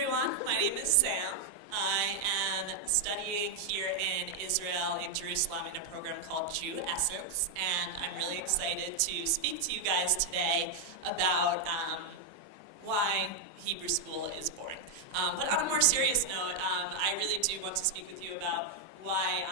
everyone. My name is Sam. I am studying here in Israel, in Jerusalem, in a program called Jew Essence, and I'm really excited to speak to you guys today about why Hebrew school is boring. But on a more serious note, I really do want to speak with you about why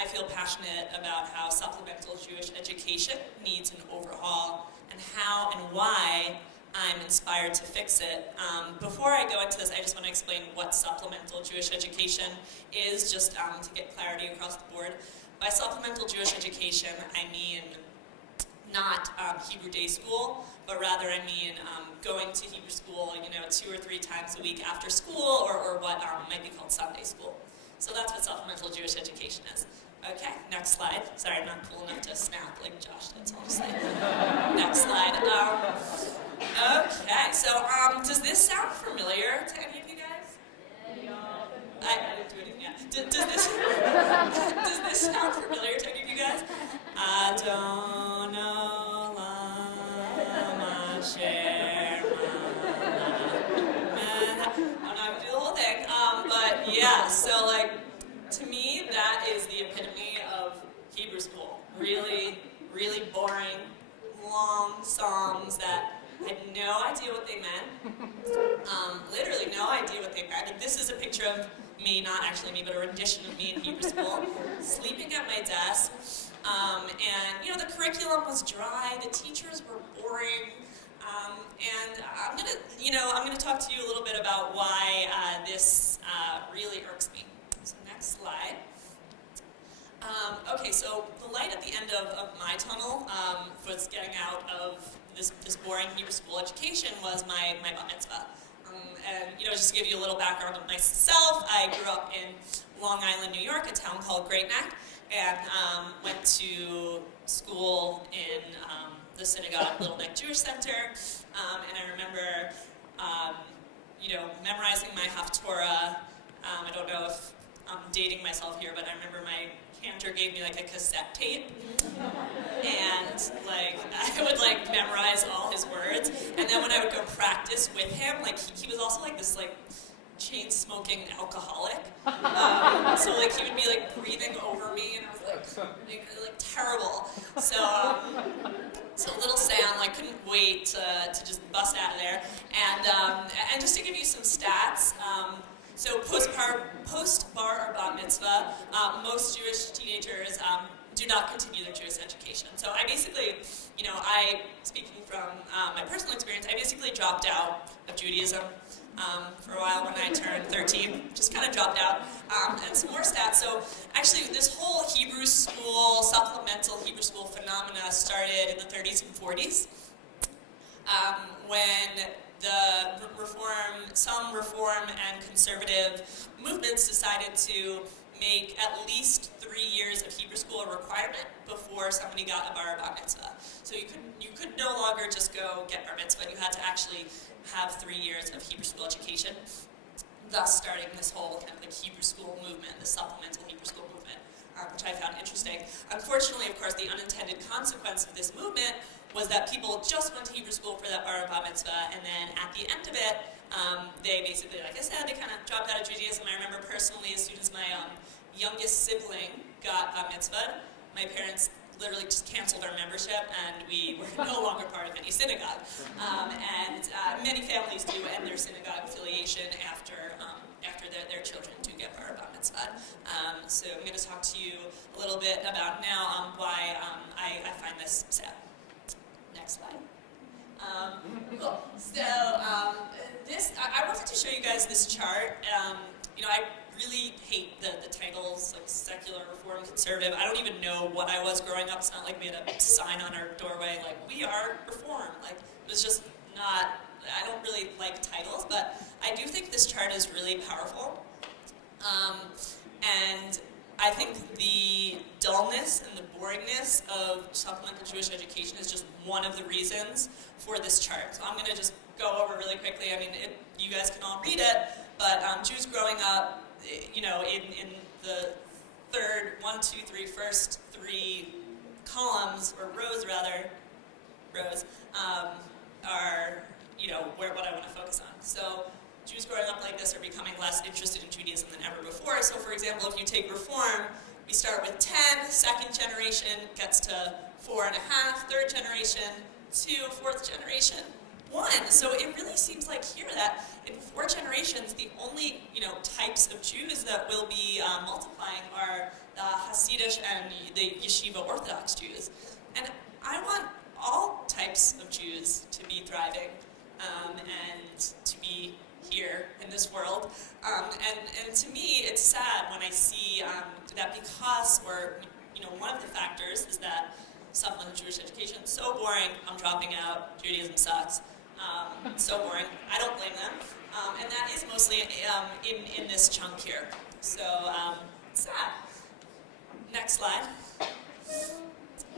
I feel passionate about how supplemental Jewish education needs an overhaul, and how and why I'm inspired to fix it. Before I go into this, I just want to explain what supplemental Jewish education is, just to get clarity across the board. By supplemental Jewish education, I mean not Hebrew day school, but rather I mean going to Hebrew school, 2 or 3 times a week after school, or what might be called Sunday school. So that's what supplemental Jewish education is. Okay, next slide. Sorry, I'm not cool enough to snap like Josh did, so I'll just say next slide. Okay, so does this sound familiar to any of you guys? I didn't do anything yet. Does this sound familiar to any of you guys? Adon Olam Asher I'm not gonna do the whole thing, but yeah, so to me, that is the epitome of Hebrew school. Really, really boring, long songs that I had no idea what they meant. Literally no idea what they meant. This is a picture of me, not actually me, but a rendition of me in Hebrew school, sleeping at my desk. And the curriculum was dry, the teachers were boring. And I'm gonna talk to you a little bit about why this really irks me. So next slide. Okay, so the light at the end of my tunnel was getting out of this boring Hebrew school education was my bat mitzvah. And just to give you a little background of myself, I grew up in Long Island, New York, a town called Great Neck, and went to school in the synagogue Little Neck Jewish Center. And I remember, memorizing my Haftorah. I don't know if I'm dating myself here, but I remember my cantor gave me a cassette tape, and I would memorize all his words, and then when I would go practice with him, he was also this chain-smoking alcoholic, so he would be breathing over me, and I was terrible. So little Sam couldn't wait to just bust out of there, and just to give you some stats. So post-bar or bat mitzvah, most Jewish teenagers do not continue their Jewish education. So I basically, speaking from my personal experience, I basically dropped out of Judaism for a while when I turned 13. Just kind of dropped out. And some more stats. So actually, this whole Hebrew school, supplemental Hebrew school phenomena started in the 30s and 40s, when some reform and conservative movements decided to make at least 3 years of Hebrew school a requirement before somebody got a bar bat mitzvah. So you could no longer just go get bar mitzvah. You had to actually have 3 years of Hebrew school education, thus starting this whole kind of Hebrew school movement, the supplemental Hebrew school movement, which I found interesting. Unfortunately, of course, the unintended consequence of this movement was that people just went to Hebrew school for that bar and bat mitzvah, and then at the end of it, they basically, like I said, they kind of dropped out of Judaism. I remember personally, as soon as my youngest sibling got bat mitzvah, my parents literally just canceled our membership, and we were no longer part of any synagogue. And many families do end their synagogue affiliation after their children do get bar and bat mitzvah. So I'm going to talk to you a little bit about now why I find this sad. Next slide. Cool. So I wanted to show you guys this chart. I really hate the titles secular, reform, conservative. I don't even know what I was growing up. It's not like we had a sign on our doorway we are reform. It was just not. I don't really like titles, but I do think this chart is really powerful. And I think the dullness and the boringness of supplemental Jewish education is just one of the reasons for this chart. So I'm going to just go over really quickly. I mean, you guys can all read it, but Jews growing up, in the first three columns, or rows rather, are, what I want to focus on. So Jews growing up like this are becoming less interested in Judaism than ever before. So for example, if you take Reform, we start with 10, second generation gets to 4.5, third generation, 2, fourth generation, 1. So it really seems like here that in 4 generations, the only types of Jews that will be multiplying are the Hasidic and the Yeshiva Orthodox Jews. And I want all types of Jews to be thriving and to be here in this world. And to me, it's sad when I see that because one of the factors is that supplemental Jewish education is so boring, I'm dropping out, Judaism sucks. It's so boring. I don't blame them. And that is mostly in this chunk here. So, sad. Next slide.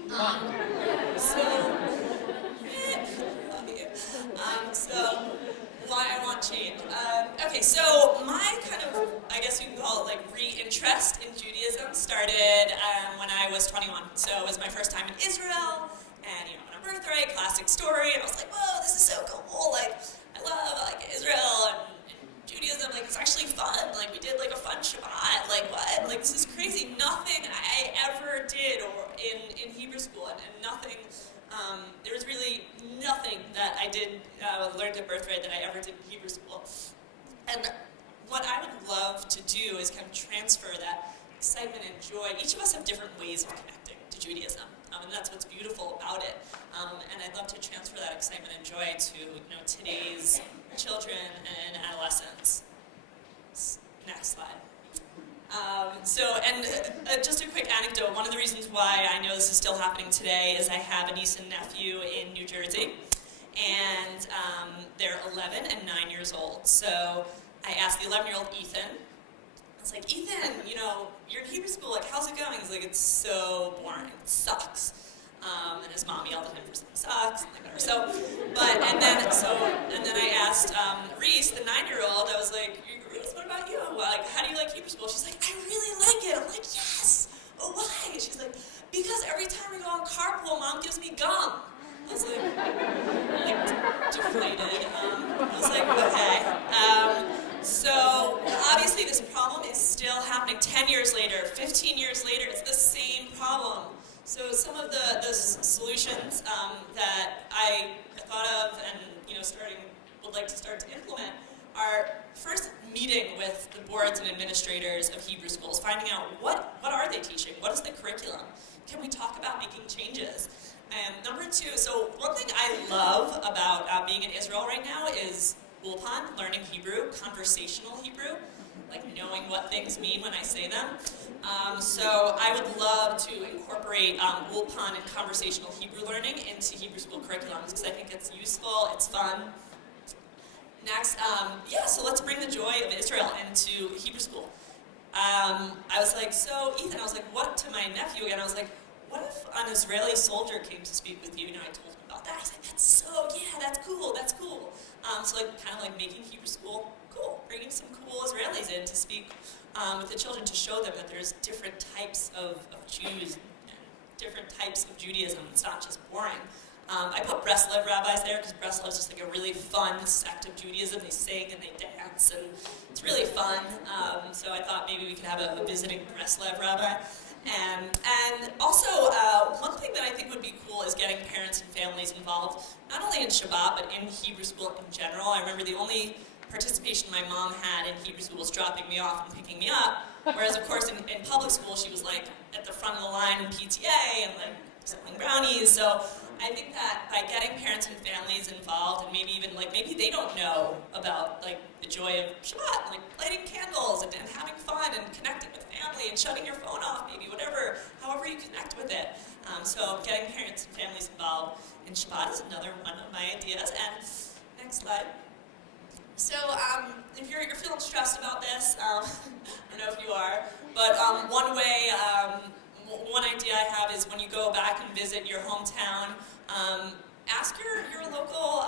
Love you. So, why I want change. Okay, so my kind of, I guess you can call it like re-interest in Judaism started when I was 21. So it was my first time in Israel, and on a birthright, classic story, and I was like, whoa, this is so cool, like, I love Israel and Judaism, like, it's actually fun, like, we did like a fun Shabbat, like, what, like, this is crazy, nothing I ever did in Hebrew school, and nothing, there was really nothing that I did, learned at birthright that I ever did in Hebrew school. And what I would love to do is kind of transfer that excitement and joy. Each of us have different ways of connecting to Judaism, and that's what's beautiful about it. And I'd love to transfer that excitement and joy to today's children and adolescents. Next slide. Just a quick anecdote. One of the reasons why I know this is still happening today is I have a niece and nephew in New Jersey, and they're 11 and 9 years old. So I asked the 11-year-old Ethan, I was like, Ethan, you're in Hebrew school, like, how's it going? He's like, it's so boring, it sucks. And his mom yelled at him for saying sucks, and whatever. And then I asked Reese, the 9-year-old, I was like, Reese, what about you? Like, how do you like Hebrew school? She's like, I really like it. I'm like, yes. Oh, why? She's like, because every time we go on carpool, Mom gives me gum. I was like deflated. I was like, okay. So obviously this problem is still happening 10 years later, 15 years later, it's the same problem. So some of the solutions that I thought of and would like to start to implement are first meeting with the boards and administrators of Hebrew schools, finding out what are they teaching, what is the curriculum, can we talk about making changes? And number 2, so one thing I love about being in Israel right now is Ulpan, learning Hebrew, conversational Hebrew, like knowing what things mean when I say them. So I would love to incorporate Ulpan and conversational Hebrew learning into Hebrew school curriculums because I think it's useful, it's fun. Next, so let's bring the joy of Israel into Hebrew school. I was like, so Ethan, I was like, what to my nephew again? I was like, what if an Israeli soldier came to speak with you? I told him about that. He's like, that's cool. So kind of making Hebrew school cool, bringing some cool Israelis in to speak with the children to show them that there's different types of Jews and different types of Judaism. It's not just boring. I put Breslev rabbis there because Breslev is just a really fun sect of Judaism. They sing and they dance and it's really fun. So I thought maybe we could have a visiting Breslev rabbi. And also, one thing that I think would be cool is getting parents and families involved, not only in Shabbat, but in Hebrew school in general. I remember the only participation my mom had in Hebrew school was dropping me off and picking me up, whereas, of course, in public school, she was, at the front of the line in PTA and, selling brownies. So I think that by getting parents and families involved, and maybe even, maybe they don't know about, the joy of Shabbat, lighting candles and having fun and connecting with family and shutting your phone off, maybe however you connect with it. So getting parents and families involved in Shabbat is another one of my ideas. And next slide. So if you're feeling stressed about this, I don't know if you are, but one idea I have is when you go back and visit your hometown, ask your local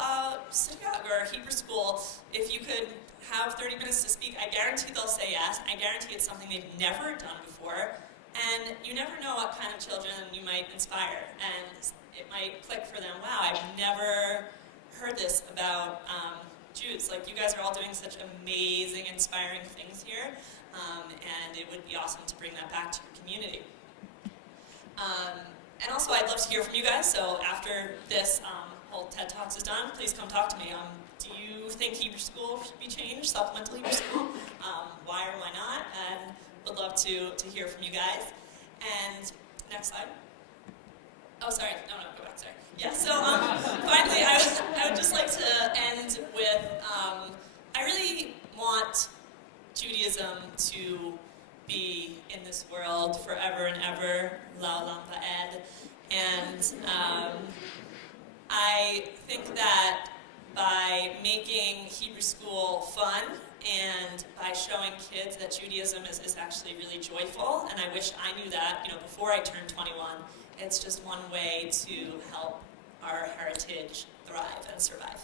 synagogue or Hebrew school if you could have 30 minutes to speak. I guarantee they'll say yes. I guarantee it's something they've never done before. And you never know what kind of children you might inspire. And it might click for them, wow, I've never heard this about Jews. Like, you guys are all doing such amazing, inspiring things here, and it would be awesome to bring that back to your community. And also, I'd love to hear from you guys, so after this whole TED Talks is done, please come talk to me. Do you think Hebrew school should be changed, supplemental Hebrew school? Why or why not? And would love to hear from you guys. And next slide. Oh, sorry. No, go back, sorry. Yeah, so finally, I would just like to end with, I really want Judaism to be in this world forever and ever, la'olam va'ed. And I think that by making Hebrew school fun and by showing kids that Judaism is actually really joyful, and I wish I knew that, before I turned 21, it's just one way to help our heritage thrive and survive.